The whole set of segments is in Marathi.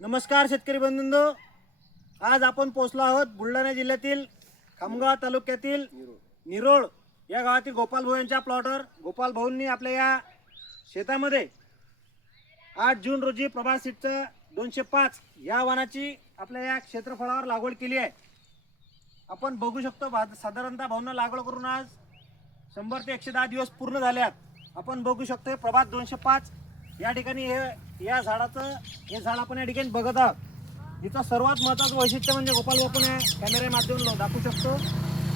नमस्कार शेतकरी बंधूंनो, आज आपण पोहोचलो आहोत बुलढाणा जिल्ह्यातील खामगाव तालुक्यातील निरोळ या गावातील गोपाल भाऊ यांच्या प्लॉटवर। गोपाल भाऊंनी आपल्या या शेतामध्ये 8 जून रोजी प्रभात सीडचं 205 या वाणाची आपल्या या क्षेत्रफळावर लागवड केली आहे। आपण बघू शकतो साधारणतः भाऊंना लागवड करून आज 100 ते 110 दिवस पूर्ण झाले आहेत। आपण बघू शकतो प्रभात 205 या ठिकाणी या झाडाचं हे झाड आपण या ठिकाणी बघत आहोत। इथं सर्वात महत्त्वाचं वैशिष्ट्य म्हणजे गोपाल भाऊ आपण कॅमेरा माध्यमातून दाखवू शकतो,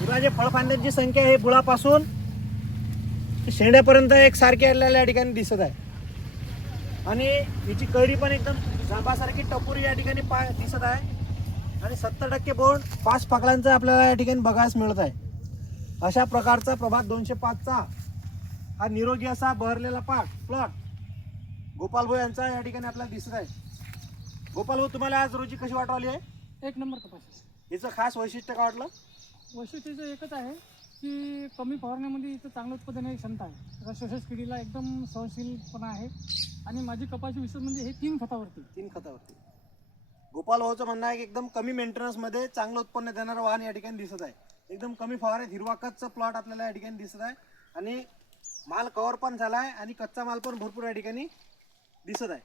तुला जे फळफांद्यांची संख्या आहे बुळापासून शेंड्यापर्यंत एकसारखी आलेल्या या ठिकाणी दिसत आहे। आणि हिची कैरी पण एकदम जांबासारखी टपोरी या ठिकाणी दिसत आहे। आणि 70% बोंड 5 पाकळ्यांचं आपल्याला या ठिकाणी बघायला मिळत आहे। अशा प्रकारचा प्रभात 205चा हा निरोगी असा बहरलेला प्लॉट गोपाल भाऊ यांचा या ठिकाणी आपल्याला दिसत आहे। गोपाल भाऊ, तुम्हाला आज रोजी कशी वाटवली आहे? एक नंबर कपाशी। हिचं खास वैशिष्ट्य काय वाटलं? वैशिष्ट्याचं एकच आहे की कमी फवारण्यामध्ये इथं चांगलं उत्पादन आहे, क्षमता आहे, रसशोषक किडीला एकदम सहनशीलपणा आहे। आणि माझी कपाशी विशेष म्हणजे हे 3 खतावरती गोपाल भाऊचं म्हणणं आहे की एकदम कमी मेंटेनन्समध्ये चांगलं उत्पन्न देणारं वाहन या ठिकाणी दिसत आहे। एकदम कमी फवाऱ्यात हिरवा कच्चा प्लॉट आपल्याला या ठिकाणी दिसत आहे। आणि माल कव्हर पण झाला आहे आणि कच्चा माल पण भरपूर या ठिकाणी दिसत आहे।